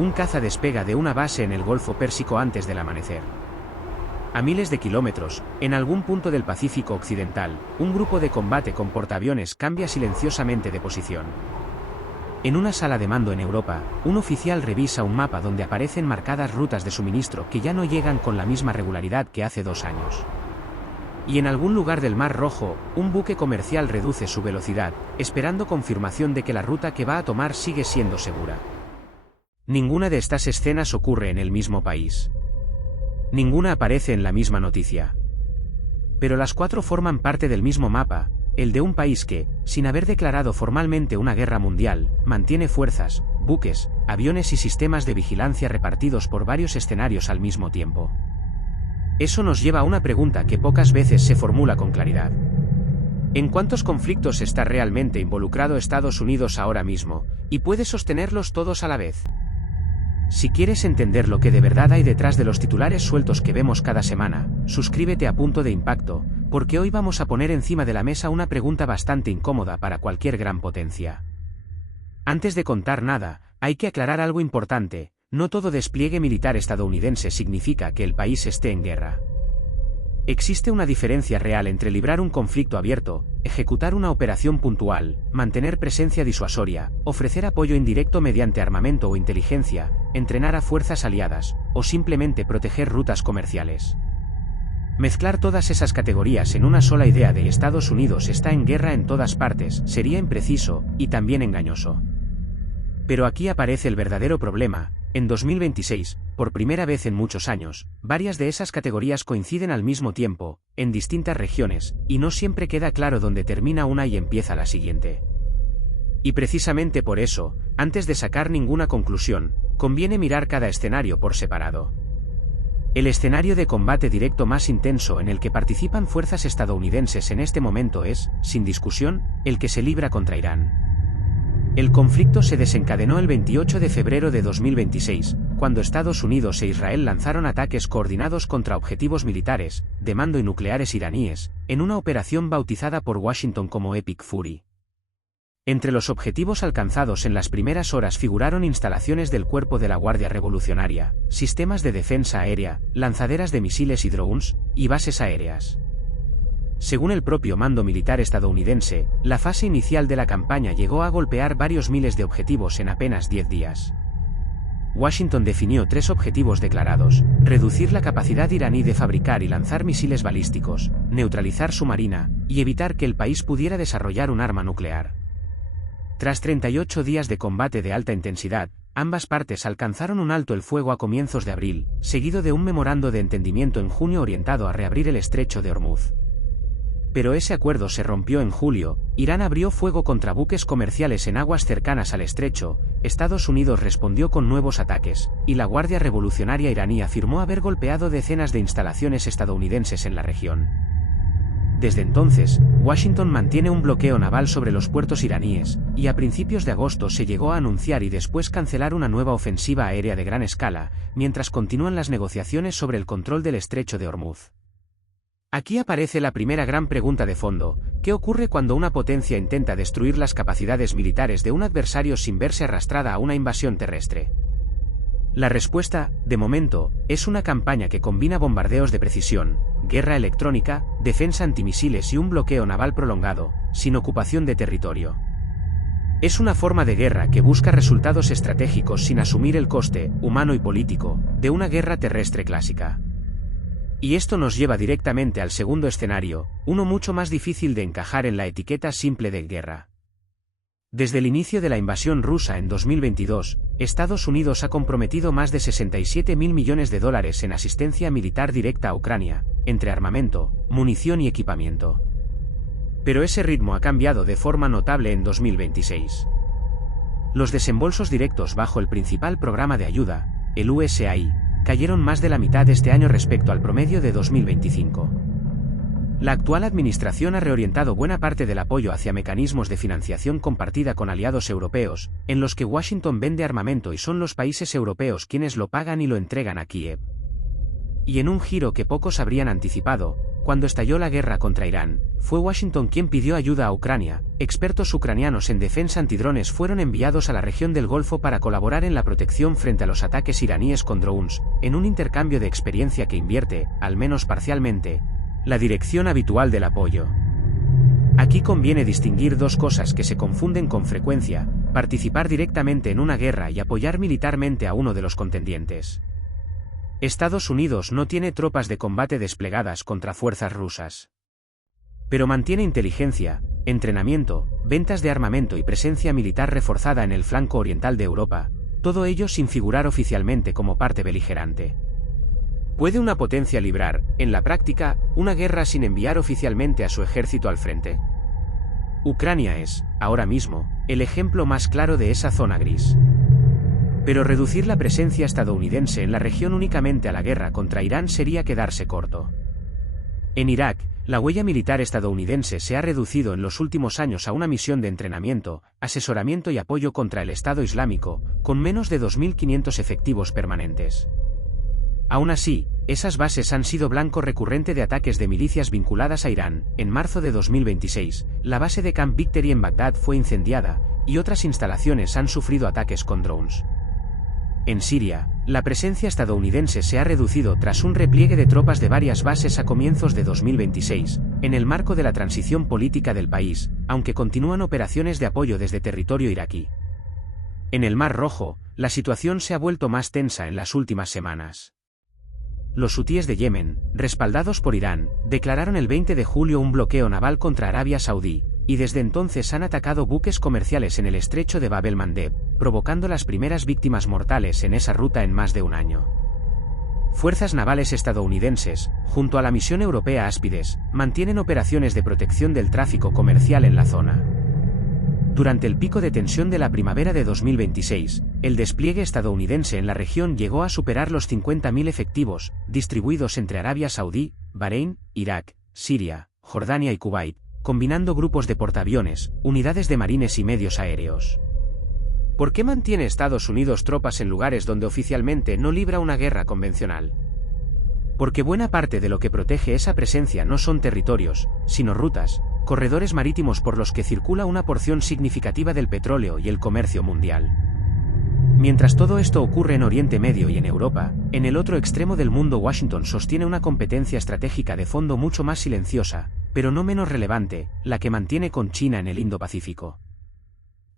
un caza despega de una base en el Golfo Pérsico antes del amanecer. A miles de kilómetros, en algún punto del Pacífico Occidental, un grupo de combate con portaaviones cambia silenciosamente de posición. En una sala de mando en Europa, un oficial revisa un mapa donde aparecen marcadas rutas de suministro que ya no llegan con la misma regularidad que hace 2 años. Y en algún lugar del Mar Rojo, un buque comercial reduce su velocidad, esperando confirmación de que la ruta que va a tomar sigue siendo segura. Ninguna de estas escenas ocurre en el mismo país. Ninguna aparece en la misma noticia. Pero las 4 forman parte del mismo mapa, el de un país que, sin haber declarado formalmente una guerra mundial, mantiene fuerzas, buques, aviones y sistemas de vigilancia repartidos por varios escenarios al mismo tiempo. Eso nos lleva a una pregunta que pocas veces se formula con claridad. ¿En cuántos conflictos está realmente involucrado Estados Unidos ahora mismo, y puede sostenerlos todos a la vez? Si quieres entender lo que de verdad hay detrás de los titulares sueltos que vemos cada semana, suscríbete a Punto de Impacto, porque hoy vamos a poner encima de la mesa una pregunta bastante incómoda para cualquier gran potencia. Antes de contar nada, hay que aclarar algo importante: no todo despliegue militar estadounidense significa que el país esté en guerra. Existe una diferencia real entre librar un conflicto abierto, ejecutar una operación puntual, mantener presencia disuasoria, ofrecer apoyo indirecto mediante armamento o inteligencia, entrenar a fuerzas aliadas, o simplemente proteger rutas comerciales. Mezclar todas esas categorías en una sola idea de Estados Unidos está en guerra en todas partes sería impreciso, y también engañoso. Pero aquí aparece el verdadero problema. En 2026, por primera vez en muchos años, varias de esas categorías coinciden al mismo tiempo, en distintas regiones, y no siempre queda claro dónde termina una y empieza la siguiente. Y precisamente por eso, antes de sacar ninguna conclusión, conviene mirar cada escenario por separado. El escenario de combate directo más intenso en el que participan fuerzas estadounidenses en este momento es, sin discusión, el que se libra contra Irán. El conflicto se desencadenó el 28 de febrero de 2026, cuando Estados Unidos e Israel lanzaron ataques coordinados contra objetivos militares, de mando y nucleares iraníes, en una operación bautizada por Washington como Epic Fury. Entre los objetivos alcanzados en las primeras horas figuraron instalaciones del Cuerpo de la Guardia Revolucionaria, sistemas de defensa aérea, lanzaderas de misiles y drones, y bases aéreas. Según el propio mando militar estadounidense, la fase inicial de la campaña llegó a golpear varios miles de objetivos en apenas 10 días. Washington definió 3 objetivos declarados: reducir la capacidad iraní de fabricar y lanzar misiles balísticos, neutralizar su marina, y evitar que el país pudiera desarrollar un arma nuclear. Tras 38 días de combate de alta intensidad, ambas partes alcanzaron un alto el fuego a comienzos de abril, seguido de un memorando de entendimiento en junio orientado a reabrir el estrecho de Hormuz. Pero ese acuerdo se rompió en julio. Irán abrió fuego contra buques comerciales en aguas cercanas al estrecho, Estados Unidos respondió con nuevos ataques, y la Guardia Revolucionaria iraní afirmó haber golpeado decenas de instalaciones estadounidenses en la región. Desde entonces, Washington mantiene un bloqueo naval sobre los puertos iraníes, y a principios de agosto se llegó a anunciar y después cancelar una nueva ofensiva aérea de gran escala, mientras continúan las negociaciones sobre el control del estrecho de Hormuz. Aquí aparece la primera gran pregunta de fondo: ¿qué ocurre cuando una potencia intenta destruir las capacidades militares de un adversario sin verse arrastrada a una invasión terrestre? La respuesta, de momento, es una campaña que combina bombardeos de precisión, guerra electrónica, defensa antimisiles y un bloqueo naval prolongado, sin ocupación de territorio. Es una forma de guerra que busca resultados estratégicos sin asumir el coste, humano y político, de una guerra terrestre clásica. Y esto nos lleva directamente al segundo escenario, uno mucho más difícil de encajar en la etiqueta simple de guerra. Desde el inicio de la invasión rusa en 2022, Estados Unidos ha comprometido más de $67.000 millones en asistencia militar directa a Ucrania, entre armamento, munición y equipamiento. Pero ese ritmo ha cambiado de forma notable en 2026. Los desembolsos directos bajo el principal programa de ayuda, el USAID, cayeron más de la mitad este año respecto al promedio de 2025. La actual administración ha reorientado buena parte del apoyo hacia mecanismos de financiación compartida con aliados europeos, en los que Washington vende armamento y son los países europeos quienes lo pagan y lo entregan a Kiev. Y en un giro que pocos habrían anticipado, Cuando estalló la guerra contra Irán, fue Washington quien pidió ayuda a Ucrania. Expertos ucranianos en defensa antidrones fueron enviados a la región del Golfo para colaborar en la protección frente a los ataques iraníes con drones, en un intercambio de experiencia que invierte, al menos parcialmente, la dirección habitual del apoyo. Aquí conviene distinguir dos cosas que se confunden con frecuencia: participar directamente en una guerra y apoyar militarmente a uno de los contendientes. Estados Unidos no tiene tropas de combate desplegadas contra fuerzas rusas. Pero mantiene inteligencia, entrenamiento, ventas de armamento y presencia militar reforzada en el flanco oriental de Europa, todo ello sin figurar oficialmente como parte beligerante. ¿Puede una potencia librar, en la práctica, una guerra sin enviar oficialmente a su ejército al frente? Ucrania es, ahora mismo, el ejemplo más claro de esa zona gris. Pero reducir la presencia estadounidense en la región únicamente a la guerra contra Irán sería quedarse corto. En Irak, la huella militar estadounidense se ha reducido en los últimos años a una misión de entrenamiento, asesoramiento y apoyo contra el Estado Islámico, con menos de 2.500 efectivos permanentes. Aún así, esas bases han sido blanco recurrente de ataques de milicias vinculadas a Irán. En marzo de 2026, la base de Camp Victory en Bagdad fue incendiada, y otras instalaciones han sufrido ataques con drones. En Siria, la presencia estadounidense se ha reducido tras un repliegue de tropas de varias bases a comienzos de 2026, en el marco de la transición política del país, aunque continúan operaciones de apoyo desde territorio iraquí. En el Mar Rojo, la situación se ha vuelto más tensa en las últimas semanas. Los hutíes de Yemen, respaldados por Irán, declararon el 20 de julio un bloqueo naval contra Arabia Saudí, y desde entonces han atacado buques comerciales en el estrecho de Bab el-Mandeb, provocando las primeras víctimas mortales en esa ruta en más de un año. Fuerzas navales estadounidenses, junto a la misión europea Áspides, mantienen operaciones de protección del tráfico comercial en la zona. Durante el pico de tensión de la primavera de 2026, el despliegue estadounidense en la región llegó a superar los 50.000 efectivos, distribuidos entre Arabia Saudí, Bahrein, Irak, Siria, Jordania y Kuwait, combinando grupos de portaaviones, unidades de marines y medios aéreos. ¿Por qué mantiene Estados Unidos tropas en lugares donde oficialmente no libra una guerra convencional? Porque buena parte de lo que protege esa presencia no son territorios, sino rutas, corredores marítimos por los que circula una porción significativa del petróleo y el comercio mundial. Mientras todo esto ocurre en Oriente Medio y en Europa, en el otro extremo del mundo Washington sostiene una competencia estratégica de fondo mucho más silenciosa, pero no menos relevante, la que mantiene con China en el Indo-Pacífico.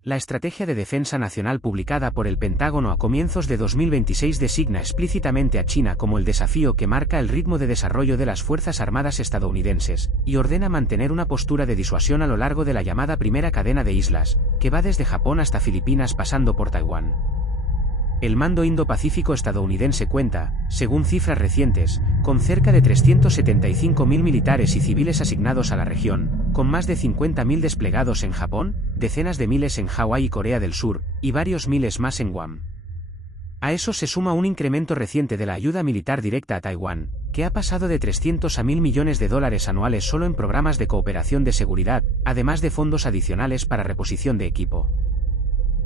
La Estrategia de Defensa Nacional publicada por el Pentágono a comienzos de 2026 designa explícitamente a China como el desafío que marca el ritmo de desarrollo de las Fuerzas Armadas estadounidenses, y ordena mantener una postura de disuasión a lo largo de la llamada Primera Cadena de Islas, que va desde Japón hasta Filipinas pasando por Taiwán. El mando Indo-Pacífico estadounidense cuenta, según cifras recientes, con cerca de 375.000 militares y civiles asignados a la región, con más de 50.000 desplegados en Japón, decenas de miles en Hawái y Corea del Sur, y varios miles más en Guam. A eso se suma un incremento reciente de la ayuda militar directa a Taiwán, que ha pasado de 300 a 1.000 millones de dólares anuales solo en programas de cooperación de seguridad, además de fondos adicionales para reposición de equipo.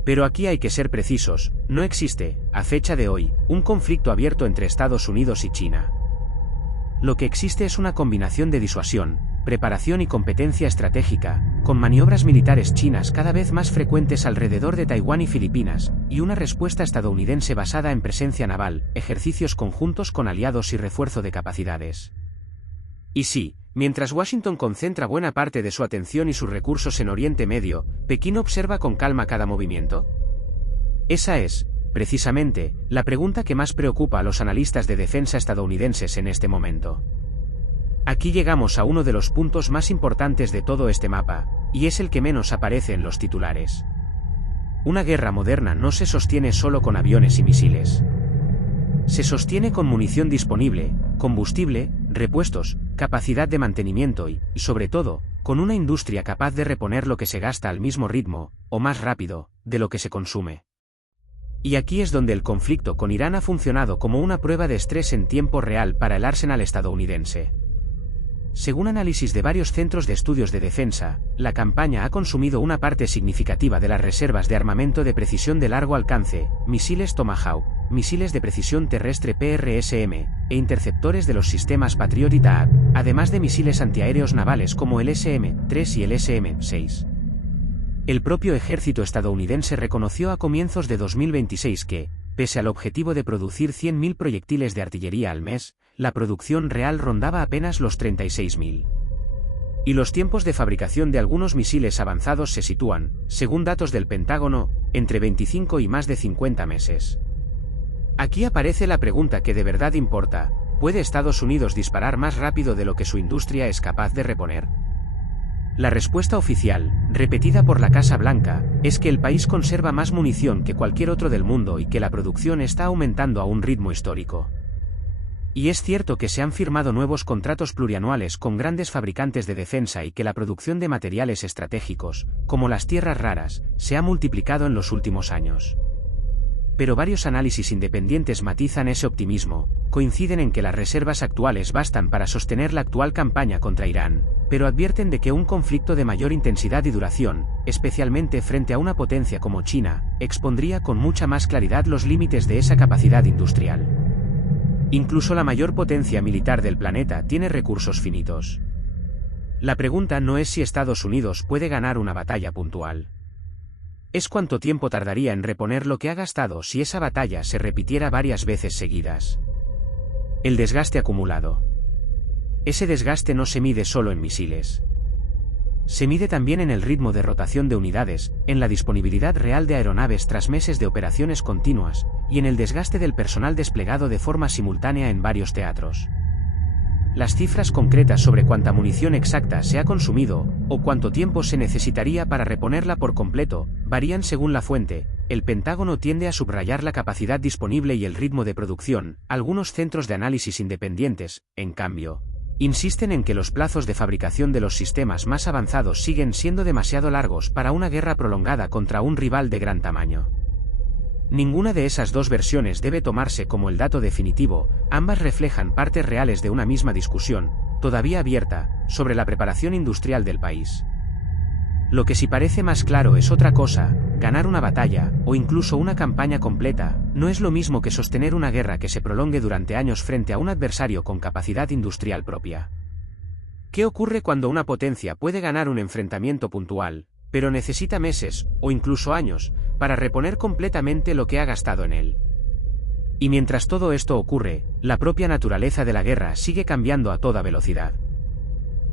Pero aquí hay que ser precisos, no existe, a fecha de hoy, un conflicto abierto entre Estados Unidos y China. Lo que existe es una combinación de disuasión, preparación y competencia estratégica, con maniobras militares chinas cada vez más frecuentes alrededor de Taiwán y Filipinas, y una respuesta estadounidense basada en presencia naval, ejercicios conjuntos con aliados y refuerzo de capacidades. Y sí, mientras Washington concentra buena parte de su atención y sus recursos en Oriente Medio, ¿Pekín observa con calma cada movimiento? Esa es, precisamente, la pregunta que más preocupa a los analistas de defensa estadounidenses en este momento. Aquí llegamos a uno de los puntos más importantes de todo este mapa, y es el que menos aparece en los titulares. Una guerra moderna no se sostiene solo con aviones y misiles. Se sostiene con munición disponible, combustible, repuestos, capacidad de mantenimiento y, sobre todo, con una industria capaz de reponer lo que se gasta al mismo ritmo, o más rápido, de lo que se consume. Y aquí es donde el conflicto con Irán ha funcionado como una prueba de estrés en tiempo real para el arsenal estadounidense. Según análisis de varios centros de estudios de defensa, la campaña ha consumido una parte significativa de las reservas de armamento de precisión de largo alcance, misiles Tomahawk, misiles de precisión terrestre PRSM, e interceptores de los sistemas Patriot y THAAD, además de misiles antiaéreos navales como el SM-3 y el SM-6. El propio ejército estadounidense reconoció a comienzos de 2026 que, pese al objetivo de producir 100.000 proyectiles de artillería al mes, la producción real rondaba apenas los 36.000. Y los tiempos de fabricación de algunos misiles avanzados se sitúan, según datos del Pentágono, entre 25 y más de 50 meses. Aquí aparece la pregunta que de verdad importa: ¿puede Estados Unidos disparar más rápido de lo que su industria es capaz de reponer? La respuesta oficial, repetida por la Casa Blanca, es que el país conserva más munición que cualquier otro del mundo y que la producción está aumentando a un ritmo histórico. Y es cierto que se han firmado nuevos contratos plurianuales con grandes fabricantes de defensa y que la producción de materiales estratégicos, como las tierras raras, se ha multiplicado en los últimos años. Pero varios análisis independientes matizan ese optimismo, coinciden en que las reservas actuales bastan para sostener la actual campaña contra Irán, pero advierten de que un conflicto de mayor intensidad y duración, especialmente frente a una potencia como China, expondría con mucha más claridad los límites de esa capacidad industrial. Incluso la mayor potencia militar del planeta tiene recursos finitos. La pregunta no es si Estados Unidos puede ganar una batalla puntual. Es cuánto tiempo tardaría en reponer lo que ha gastado si esa batalla se repitiera varias veces seguidas. El desgaste acumulado. Ese desgaste no se mide solo en misiles. Se mide también en el ritmo de rotación de unidades, en la disponibilidad real de aeronaves tras meses de operaciones continuas, y en el desgaste del personal desplegado de forma simultánea en varios teatros. Las cifras concretas sobre cuánta munición exacta se ha consumido, o cuánto tiempo se necesitaría para reponerla por completo, varían según la fuente. El Pentágono tiende a subrayar la capacidad disponible y el ritmo de producción. Algunos centros de análisis independientes, en cambio, insisten en que los plazos de fabricación de los sistemas más avanzados siguen siendo demasiado largos para una guerra prolongada contra un rival de gran tamaño. Ninguna de esas dos versiones debe tomarse como el dato definitivo, ambas reflejan partes reales de una misma discusión, todavía abierta, sobre la preparación industrial del país. Lo que sí parece más claro es otra cosa: ganar una batalla, o incluso una campaña completa, no es lo mismo que sostener una guerra que se prolongue durante años frente a un adversario con capacidad industrial propia. ¿Qué ocurre cuando una potencia puede ganar un enfrentamiento puntual, pero necesita meses, o incluso años, para reponer completamente lo que ha gastado en él? Y mientras todo esto ocurre, la propia naturaleza de la guerra sigue cambiando a toda velocidad.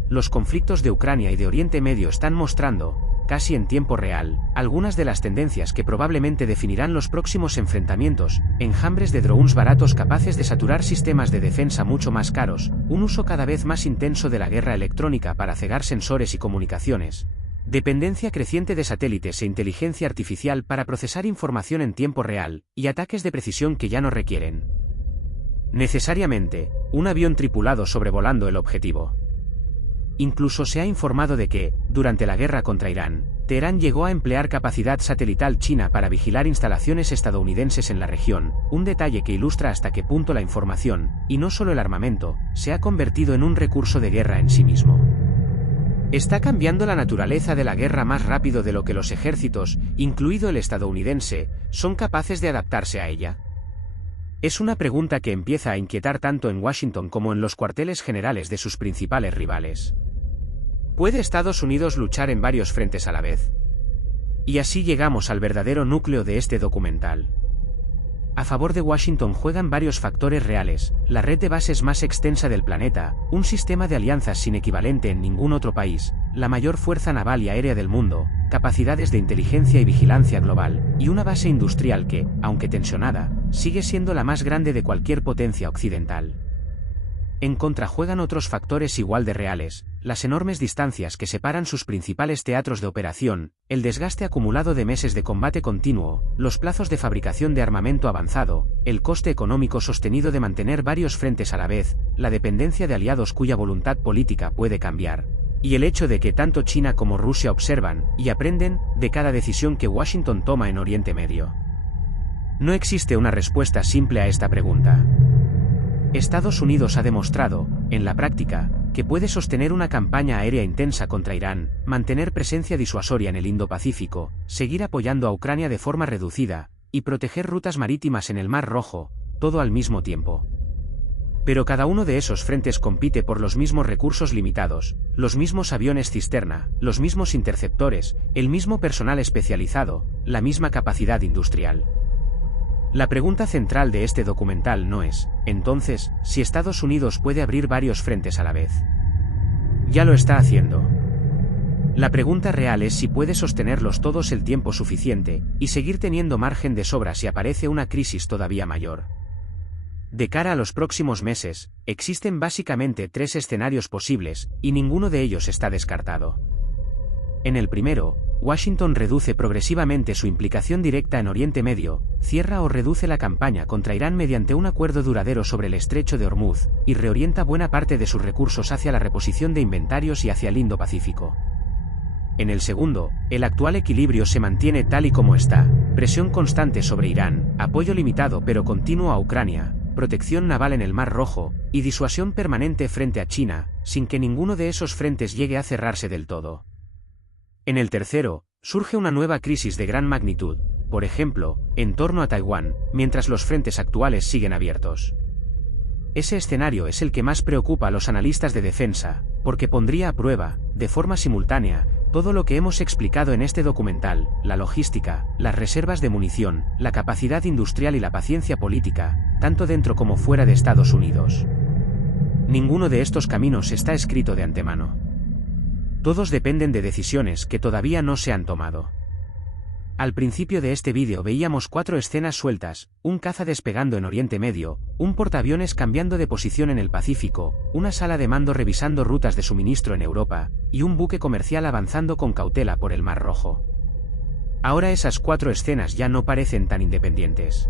Los conflictos de Ucrania y de Oriente Medio están mostrando, casi en tiempo real, algunas de las tendencias que probablemente definirán los próximos enfrentamientos: enjambres de drones baratos capaces de saturar sistemas de defensa mucho más caros, un uso cada vez más intenso de la guerra electrónica para cegar sensores y comunicaciones, dependencia creciente de satélites e inteligencia artificial para procesar información en tiempo real, y ataques de precisión que ya no requieren necesariamente un avión tripulado sobrevolando el objetivo. Incluso se ha informado de que, durante la guerra contra Irán, Teherán llegó a emplear capacidad satelital china para vigilar instalaciones estadounidenses en la región, un detalle que ilustra hasta qué punto la información, y no solo el armamento, se ha convertido en un recurso de guerra en sí mismo. ¿Está cambiando la naturaleza de la guerra más rápido de lo que los ejércitos, incluido el estadounidense, son capaces de adaptarse a ella? Es una pregunta que empieza a inquietar tanto en Washington como en los cuarteles generales de sus principales rivales. ¿Puede Estados Unidos luchar en varios frentes a la vez? Y así llegamos al verdadero núcleo de este documental. A favor de Washington juegan varios factores reales: la red de bases más extensa del planeta, un sistema de alianzas sin equivalente en ningún otro país, la mayor fuerza naval y aérea del mundo, capacidades de inteligencia y vigilancia global, y una base industrial que, aunque tensionada, sigue siendo la más grande de cualquier potencia occidental. En contra juegan otros factores igual de reales: las enormes distancias que separan sus principales teatros de operación, el desgaste acumulado de meses de combate continuo, los plazos de fabricación de armamento avanzado, el coste económico sostenido de mantener varios frentes a la vez, la dependencia de aliados cuya voluntad política puede cambiar, y el hecho de que tanto China como Rusia observan y aprenden de cada decisión que Washington toma en Oriente Medio. No existe una respuesta simple a esta pregunta. Estados Unidos ha demostrado, en la práctica, que puede sostener una campaña aérea intensa contra Irán, mantener presencia disuasoria en el Indo-Pacífico, seguir apoyando a Ucrania de forma reducida, y proteger rutas marítimas en el Mar Rojo, todo al mismo tiempo. Pero cada uno de esos frentes compite por los mismos recursos limitados, los mismos aviones cisterna, los mismos interceptores, el mismo personal especializado, la misma capacidad industrial. La pregunta central de este documental no es, entonces, si Estados Unidos puede abrir varios frentes a la vez. Ya lo está haciendo. La pregunta real es si puede sostenerlos todos el tiempo suficiente, y seguir teniendo margen de sobra si aparece una crisis todavía mayor. De cara a los próximos meses, existen básicamente 3 escenarios posibles, y ninguno de ellos está descartado. En el primero, Washington reduce progresivamente su implicación directa en Oriente Medio, cierra o reduce la campaña contra Irán mediante un acuerdo duradero sobre el estrecho de Hormuz, y reorienta buena parte de sus recursos hacia la reposición de inventarios y hacia el Indo-Pacífico. En el segundo, el actual equilibrio se mantiene tal y como está: presión constante sobre Irán, apoyo limitado pero continuo a Ucrania, protección naval en el Mar Rojo, y disuasión permanente frente a China, sin que ninguno de esos frentes llegue a cerrarse del todo. En el tercero, surge una nueva crisis de gran magnitud, por ejemplo, en torno a Taiwán, mientras los frentes actuales siguen abiertos. Ese escenario es el que más preocupa a los analistas de defensa, porque pondría a prueba, de forma simultánea, todo lo que hemos explicado en este documental: la logística, las reservas de munición, la capacidad industrial y la paciencia política, tanto dentro como fuera de Estados Unidos. Ninguno de estos caminos está escrito de antemano. Todos dependen de decisiones que todavía no se han tomado. Al principio de este vídeo veíamos 4 escenas sueltas: un caza despegando en Oriente Medio, un portaaviones cambiando de posición en el Pacífico, una sala de mando revisando rutas de suministro en Europa, y un buque comercial avanzando con cautela por el Mar Rojo. Ahora esas 4 escenas ya no parecen tan independientes.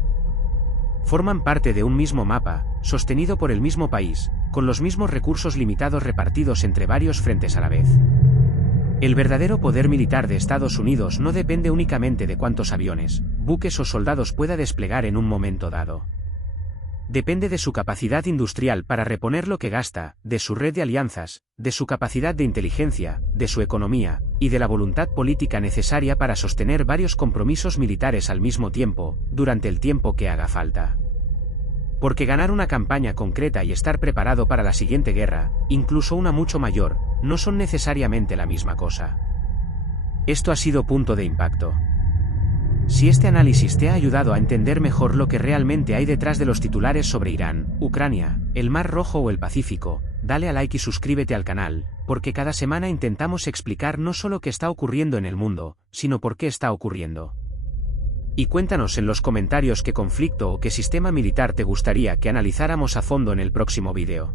Forman parte de un mismo mapa, sostenido por el mismo país, con los mismos recursos limitados repartidos entre varios frentes a la vez. El verdadero poder militar de Estados Unidos no depende únicamente de cuántos aviones, buques o soldados pueda desplegar en un momento dado. Depende de su capacidad industrial para reponer lo que gasta, de su red de alianzas, de su capacidad de inteligencia, de su economía, y de la voluntad política necesaria para sostener varios compromisos militares al mismo tiempo, durante el tiempo que haga falta. Porque ganar una campaña concreta y estar preparado para la siguiente guerra, incluso una mucho mayor, no son necesariamente la misma cosa. Esto ha sido Punto de Impacto. Si este análisis te ha ayudado a entender mejor lo que realmente hay detrás de los titulares sobre Irán, Ucrania, el Mar Rojo o el Pacífico, dale a like y suscríbete al canal, porque cada semana intentamos explicar no solo qué está ocurriendo en el mundo, sino por qué está ocurriendo. Y cuéntanos en los comentarios qué conflicto o qué sistema militar te gustaría que analizáramos a fondo en el próximo vídeo.